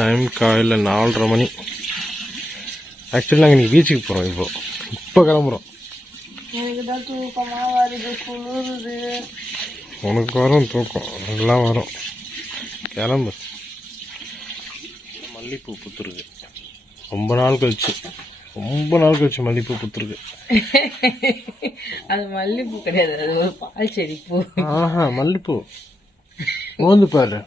Time காலையில் 4:30 மணி. Actually நாங்கள் இன்றைக்கி பீச்சுக்கு போகிறோம். இப்போ கிளம்புறோம். எனக்கு தான் தூக்கமாக வருது, குளிருது. உனக்கு வரும் தூக்கம், எல்லாம் வரும். கிளம்பு. மல்லிப்பூ பூத்துருக்கு. ரொம்ப நாள் கழிச்சு மல்லிப்பூ பூத்துருக்கு. அது மல்லிப்பூ கிடையாது, அது ஒரு பால் செடி பூ. ஆஹா, மல்லிப்பூ ஓந்து பாரு.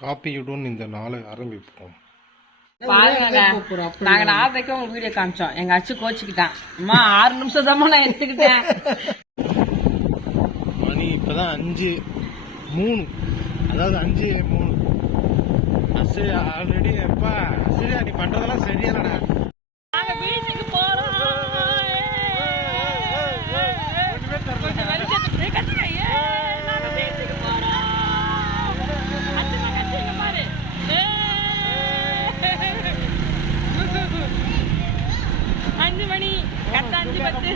காப்பியுடன் இந்த நாளை ஆரம்பிப்போம். நாங்க 4:30 உங்களுக்கு வீடியோ காமிச்சோம். எங்க அச்சு கோச்சுக்கிட்டான். அம்மா 6 நிமிஷம் தான் நான் எடுத்துக்கிட்டேன். மணி இப்பதான் 5:03, அதாவது 5:03. அசரியா ஆல்ரெடி எப்பா அசரியா நீ பண்றதெல்லாம் சரியானடா. நாங்க பீச்சுக்கு போறோம். நாங்க பீச்சுக்கு போறோம். 5 மணி கரெக்டா 5:10.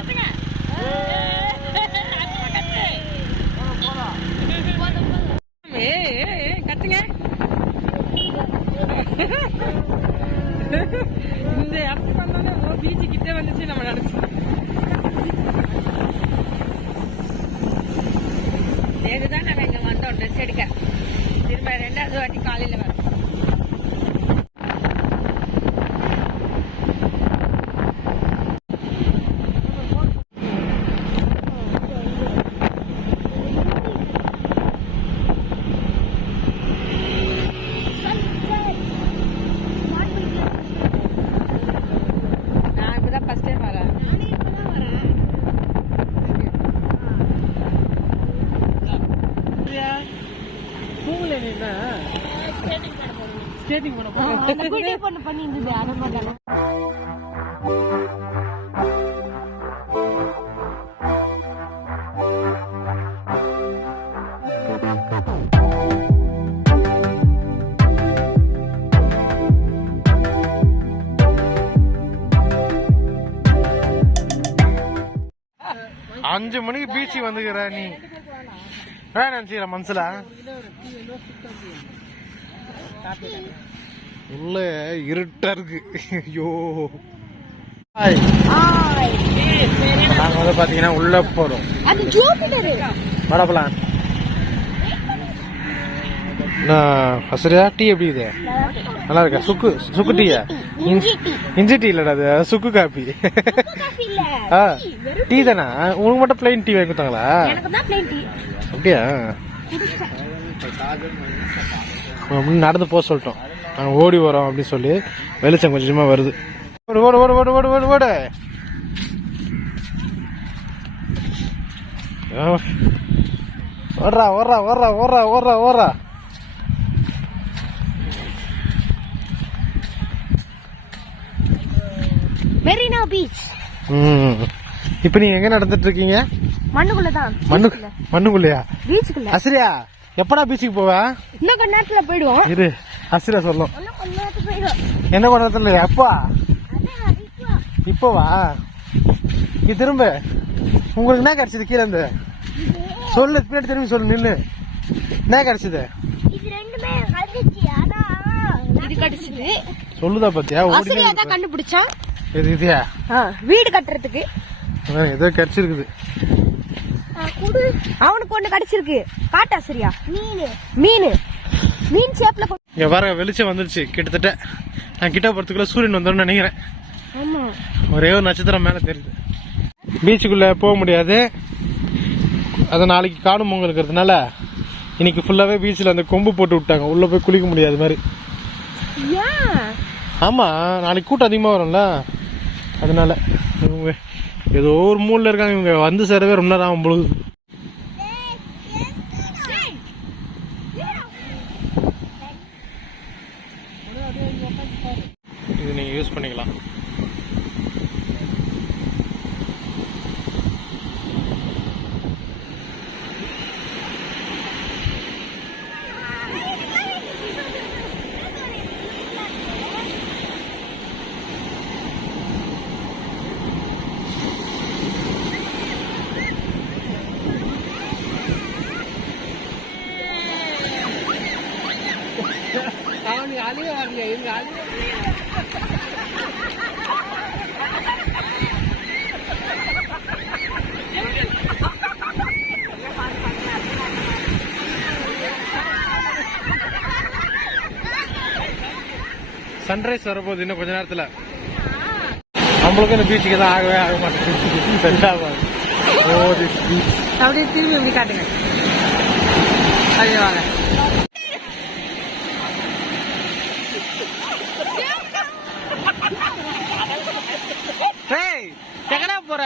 கத்துங்க கத்துங்க. இந்த அப்படி பண்ணோன்னே பீச்சு கிட்டே வந்துச்சு. நம்ம நினைச்சோம் நேருதான் நாங்கள் இங்கே வந்தோம் ட்ரெஸ் எடுக்க. திரும்ப 2வது வாட்டி காலையில் வரோம். நான் இப்பதான் ஃபர்ஸ்ட் டைம் வரேன். ஸ்கேட்டிங் பண்ண பண்ணிருந்தது. அதை மாதிரி 5 மணிக்கு பீச்சுக்கு வந்துக்கிற நீ நினைச்சிக்கிற மனசுல. உள்ள இருட்டா இருக்கு. ஐயோ, நாங்க வந்து பாத்தீங்கன்னா உள்ள போறோம். வடப்பலாம் சரியா. டீ எப்படி இது? நல்லா இருக்கா? சுக்கு டீயா? இஞ்சி டீ இல்லடா, அது சுக்கு காப்பி. டீ தானா? உனக்கு மட்டும் பிளைன் டீ வாங்கி கொடுத்தாங்களா? அப்படியா? நடந்து போக சொல்லிட்டோம். நாங்கள் ஓடி வரோம் அப்படின்னு சொல்லி வெளிச்சம் கொஞ்சமா வருது. ஓடு ஓடு ஓடு ஓடு ஓடு ஓடு ஓடு. ஓடுறா ஓடுறா ஓடுறா ஓடுறா ஓடுறா ஓடுறா. மெரினா பீச். இப்ப நீங்க எங்க நடந்துட்டு இருக்கீங்க? மண்ணுக்குள்ளதான். மண்ணுக்குள்ளயா? பீச்சுக்குள்ள. அசரியா எப்படா பீச்சுக்கு போவ? இன்னும் கொஞ்ச நேரத்துல போயிடுவோம். இரு, அசரியா சொல்லும். என்ன கொஞ்ச நேரத்துல? எப்பா? இப்பவா? நீ திரும்ப உங்களுக்கு என்ன கிடைச்சது கீழே இருந்து? சொல்லு, பின்னாடி திரும்பி சொல்லு. நில்லு. என்ன கிடைச்சது? சொல்லுதா பாத்தியா? கண்டுபிடிச்சா இதுயா வீடு கட்டுறதுக்கு ஏதோ கிடைச்சிருக்குது. அவனுக்கு ஒண்ணு கிடைச்சிருக்கு. காட்டா சரியா? மீன் ஷேப்ல. இங்க வர வெளிச்சம் வந்துருச்சு. கிட்டத்தட்ட நான் கிட்ட போறதுக்குள்ள சூரியன் வந்தோம்னு நினைக்கிறேன். ஒரே ஒரு நட்சத்திரம் மேல தெரியுது. பீச்சுக்குள்ள போக முடியாது. அதை நாளைக்கு காணும் பொங்கல் இருக்கிறதுனால இன்னைக்கு ஃபுல்லாவே பீச்சில் அந்த கொம்பு போட்டு விட்டாங்க. உள்ள போய் குளிக்க முடியாது மாதிரி. ஆமா, நாளைக்கு கூட்டம் அதிகமா வரும்ல, அதனால இவங்க ஏதோ ஒரு மூலைல இருக்காங்க. இவங்க வந்து சேரவே ரொம்ப நேரம் ஆகும் பொழுது. இது நீங்க யூஸ் பண்ணிக்கலாம். அழுக வரல எங்க அழுக சன்ரைஸ் வரப்போகுது இன்னும் கொஞ்ச நேரத்துல. நம்மளுக்கும் இந்த பீச்சுக்கு தான் ஆகவே ஆக மாட்டேங்குது. செட் ஆகாது. அப்படியே திரும்பி எப்படி காட்டுங்க. அப்படியே வாங்க. எங்கடா போற?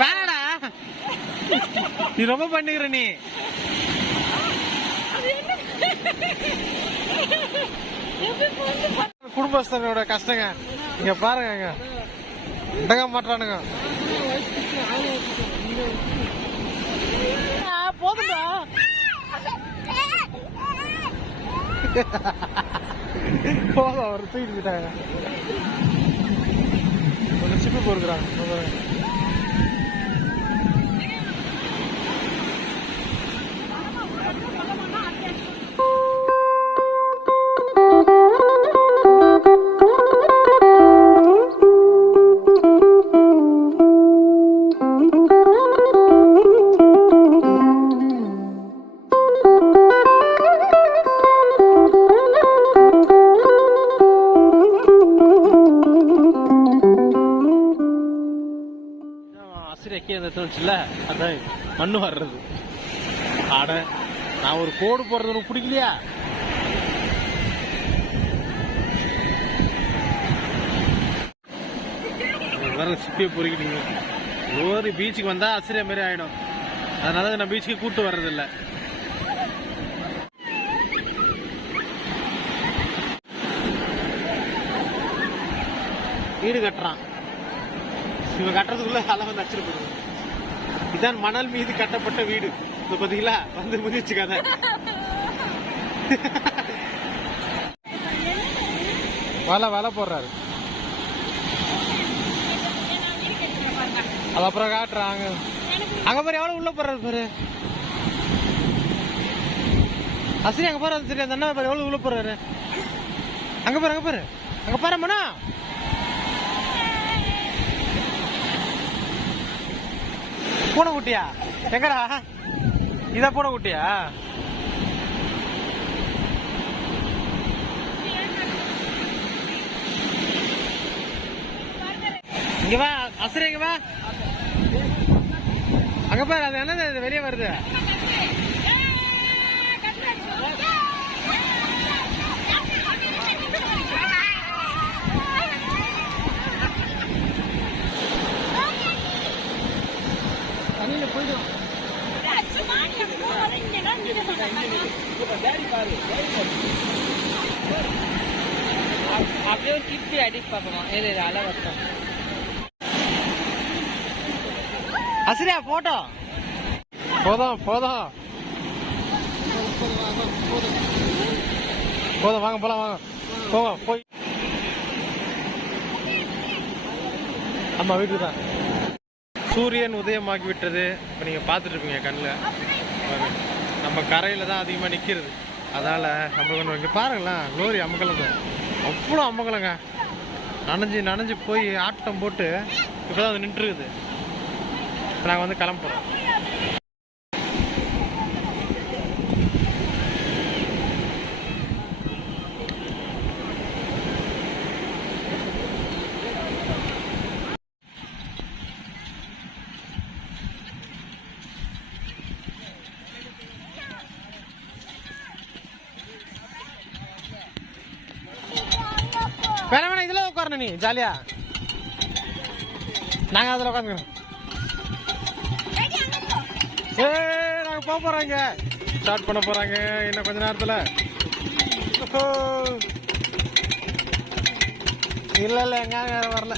வேணடா, நீ ரொம்ப பண்ணிக்கிற. நீ குடும்பஸ்தனோட கஷ்டங்க இங்க பாருங்க. இடங்க மாட்டானுங்க. போதும்பா. போதும், அவர் தூக்கிட்டு போயிட்டாங்க. ஒரு சிப்பு போடுறாங்க. அதான் மண்ணு வர்றது. ஆட நான் ஒரு கோடு போடுறது உனக்கு பிடிக்கலையா? சிப்பியை பொறுக்கிட்டீங்க. ஒரு பீச்சுக்கு வந்தா அசிரியா மாதிரி ஆயிடும். அதனால நான் பீச்சுக்கு கூட்டு வர்றது இல்ல. வீடு கட்டுறான். இவன் கட்டுறதுக்குள்ள அளவு நச்சுட்டு போடுவோம். இதான் மணல் மீது கட்டப்பட்ட வீடு. பாத்தீங்களா, வந்து முதிச்சு கதை. வலை போடுறாரு. அது அப்புறம் காட்டுறாங்க. அங்க பாரு எவ்வளவு உள்ள போடுறாரு பாரு. அசரி அங்க பாரு. சரி அந்த அண்ணா பாரு எவ்வளவு உள்ள போடுறாரு. அங்க பாரு அங்க பாரு மனா. பூனை குட்டியா? எங்கடா? இதா பூனை குட்டியா? இங்க வா அசரே, இங்க வா. அங்க பாரு, அது என்னது வெளியே வருது. அப்படியே கிப்பி அடிச்சு பார்ப்போமா? அளவட்டம் அசரியா போட்டோ போதும் வாங்க போலாம். வாங்க போங்க போய். ஆமா வீட்டுக்கு தான். சூரியன் உதயமாகி விட்டது. இப்போ நீங்கள் பார்த்துட்டு இருப்பீங்க கண்ணில். நம்ம கரையில் தான் அதிகமாக நிற்கிறது. அதனால் நம்மளுக்கு இங்கே பாருங்களேன், லோரி அமக்கலங்க, அவ்வளோ அமக்கலங்க. நனைஞ்சு போய் ஆட்டம் போட்டு இப்போ தான் அது நின்றுருக்குது. இப்போ நாங்கள் வந்து கிளம்புறோம். வேணா இதுல உட்காரணும். நீ ஜாலியா நாங்க அதுல உட்காந்துக்கிறோம். நாங்க போக போறாங்க. ஸ்டார்ட் பண்ண போறாங்க இன்னும் கொஞ்ச நேரத்துல. இல்ல எங்க வரல.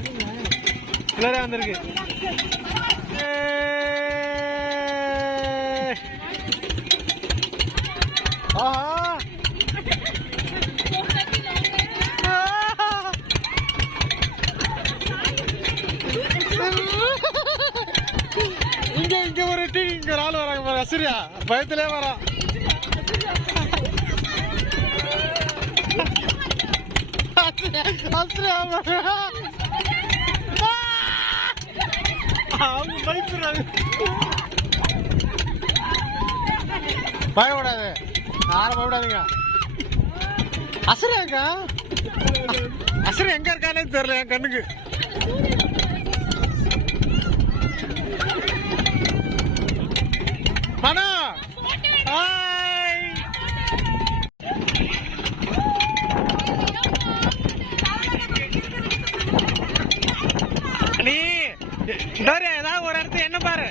கிளரே வந்திருக்கு. ஆஹா இங்க ஒரு டீ, இங்க ஒரு ஆள் வராங்க பாரு. அசரியா பயத்திலே வரான். அவங்க பயப்படுறாங்க. பயப்படாது, யாரும் பயப்படாதீங்க. அசுரா இருக்கா? அசுரா எங்க இருக்கானே தெரியல என் கண்ணுக்கு. மனோ நீ ஏதாவது ஒரு இடத்துல என்ன பாரு.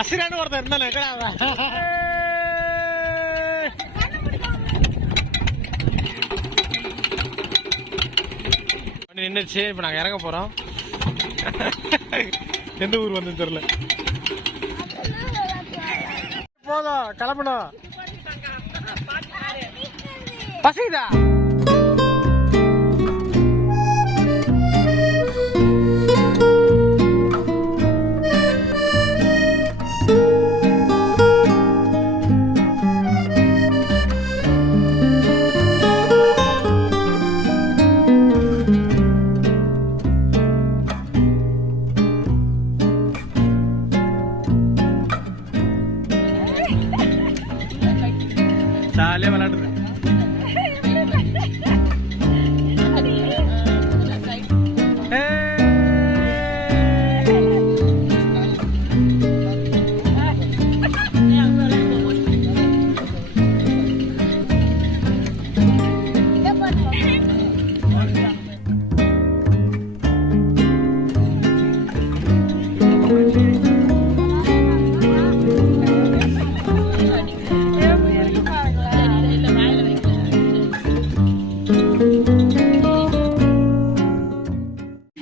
அசிரான்னு ஒருத்தர் இருந்தானே நின்றுச்சு. இப்ப நாங்க இறங்க போறோம். எந்த ஊர் வந்து தெரியல. போதும், கிளம்பணும். பசிதா ஜாலியா விளையாடுது.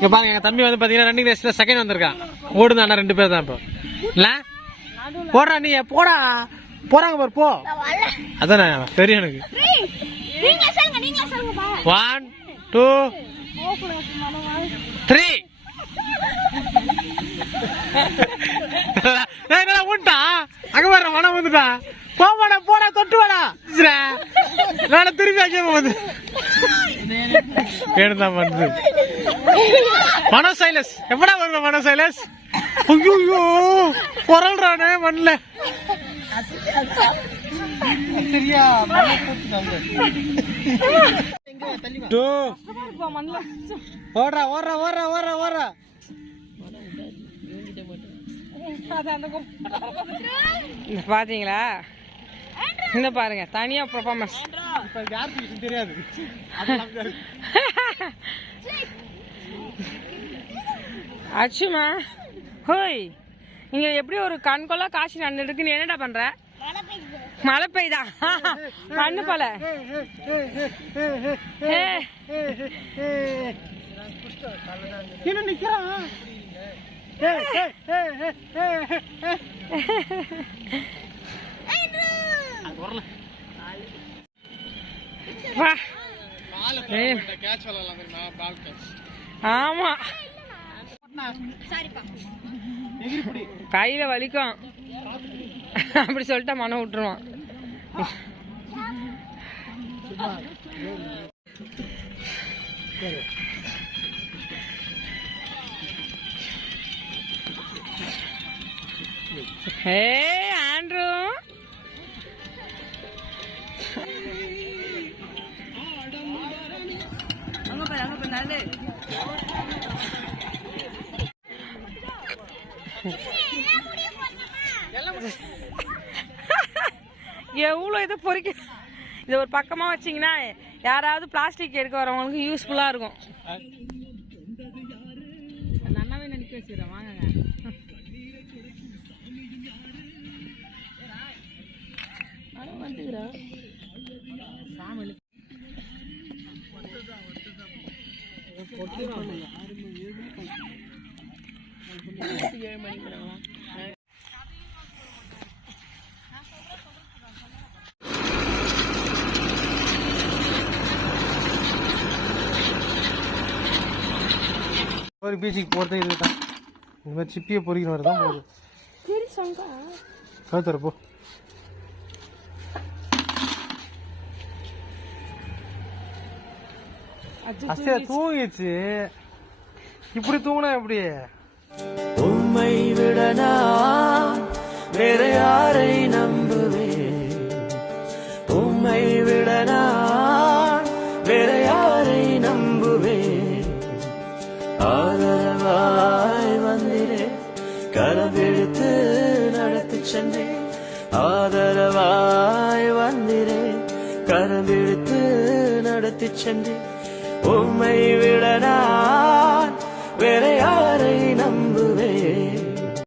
இங்க பாருங்க, எங்க தம்பி வந்து பாத்தீங்கன்னா ரன்னிங் ரேஸ்ல செகண்ட் வந்திருக்கான். ஓடுது அண்ணா 2 பேர் தான். இப்போ இல்ல போடுறா, நீ போடா, போறாங்க பாரு, போ. அதான் தெரியும் எனக்கு. 1 2 3 உண்டா அங்க வர மனம் வந்துட்டா. போடா போடா, தொட்டு வாடா. நான் திரும்பி அங்கே வந்து கேடுதான் பண்ணுது. மனோ சைலஸ் எப்படா வருவ? மனோ சைலஸ் ஐயோ பொருள்றானே மண்ல. ஓடுறா ஓடுறா ஓடுறா ஓடுறா ஓடுறா. பாத்தீங்களா? இந்த பாருங்க, தனியா பெர்ஃபார்மன்ஸ். தெரியாது. அச்சுமா ஹோய், இங்க எப்படி ஒரு கண்கொள்ளா காட்சி நடந்துருக்கு. நீ என்னடா பண்ற? மழை பெய்தா? மண்ணு போல. நிக்கிறான். ஆமா, கையில வலிக்கும் அப்படி சொல்லிட்டா மனம் விட்டுருவான். ஹே ஆண்ட்ரூ, எவ்வளோ இதை பொறிக்க. இது ஒரு பக்கமா வச்சீங்கன்னா யாராவது பிளாஸ்டிக் எடுக்க வரவங்களுக்கு யூஸ்ஃபுல்லா இருக்கும். நன்னாவே நினைக்க வச்சுக்கிறேன், வாங்க. வந்துக்கிறா சாமி மாதிரி பீச்சுக்கு போகிறதே இதுதான். இந்த மாதிரி சிப்பியை பொறிக்கிற மாதிரி தான் போகுது. கழுத்துற போ. அஸ்தியா தூங்கிச்சு. இப்படி தூங்கினா எப்படி? உம்மை விடனா வேற யாரை நம்புவேன்? உம்மை விடனா வேற யாரை நம்புவேன்? ஆதரவாய் வந்திரே, கரவெடுத்து நடத்தி சென்றேன். ஆதரவாய் வந்திரே, கரவெடுத்து நடத்தி சென்றேன். உம்மை விடனா வேற யாரை